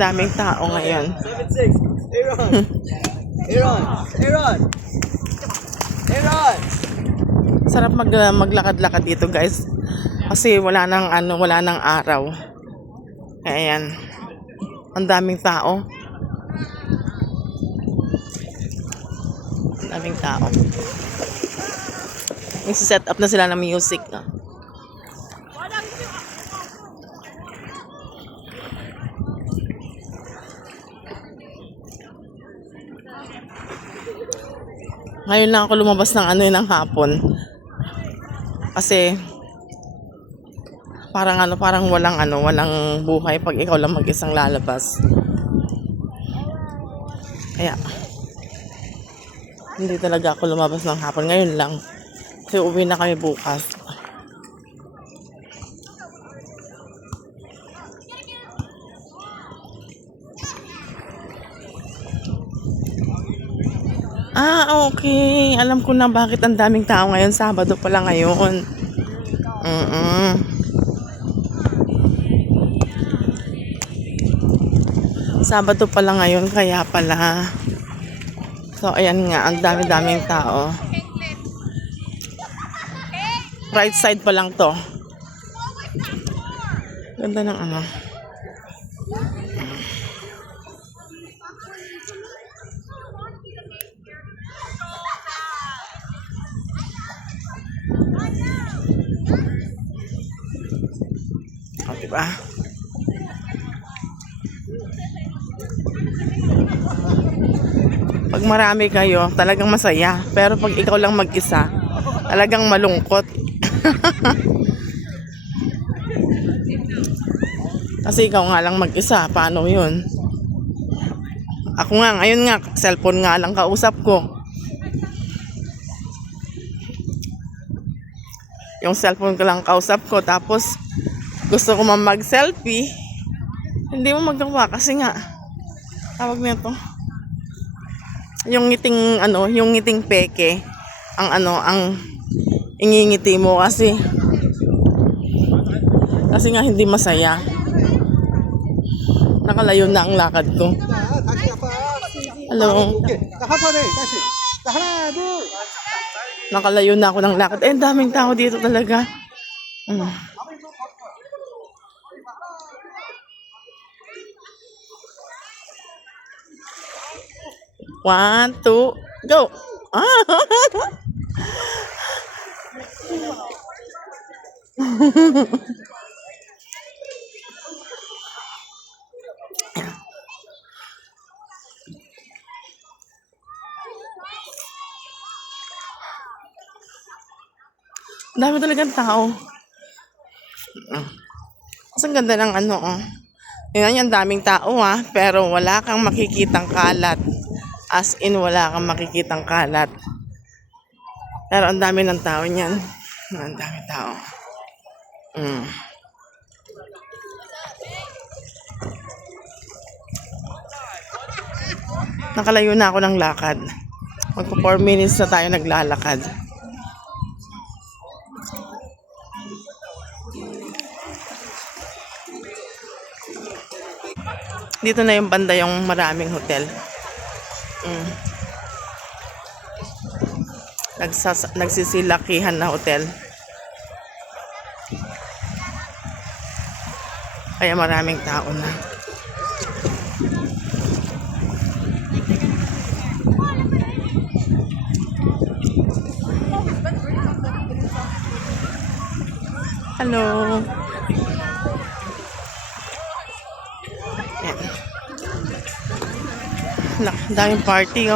daming tao ngayon. 7-6. Aaron. Aaron. Aaron. Aaron. Sarap maglakad-lakad dito, guys. Kasi wala nang araw. Ayan. Ang daming tao. Ang daming tao. Nagsiset up na sila ng music, no? Ngayon lang ako lumabas ng hapon. Kasi parang walang buhay pag ikaw lang mag-isang lalabas. Kaya hindi talaga ako lumabas ng hapon. Ngayon lang. Kasi uwi na kami bukas. Okay. Alam ko na bakit ang daming tao ngayon. Sabado pala ngayon. Sabado pala ngayon, kaya pala. So, ayan nga. Ang dami-daming tao. Right side pa lang to. Ganda ng ano. Diba? Pag marami kayo, talagang masaya. Pero pag ikaw lang mag-isa, talagang malungkot. Kasi ikaw nga lang mag-isa, paano yun? Ako nga, ngayon nga, cellphone nga lang kausap ko. Yung cellphone ko lang kausap ko, tapos gusto ko mag-selfie, hindi mo magawa kasi nga tawag nito yung ngiting peke ang ingingiti mo kasi nga hindi masaya. Nakalayo na ang lakad ko. Hello. Nakalayo na ako ng lakad. Daming tao dito talaga. 1, 2, go! Dami talagang tao. Mas ang ganda ng Yan, yung daming tao pero wala kang makikitang kalat. As in, wala kang makikitang kalat. Pero ang dami ng tao niyan. Ang dami tao. Nakalayo na ako ng lakad. Magpo 4 minutes na tayo naglalakad. Dito na yung banda yung maraming hotel. Nagsisilakihan na hotel. Kaya maraming tao na. Hello. Daming party,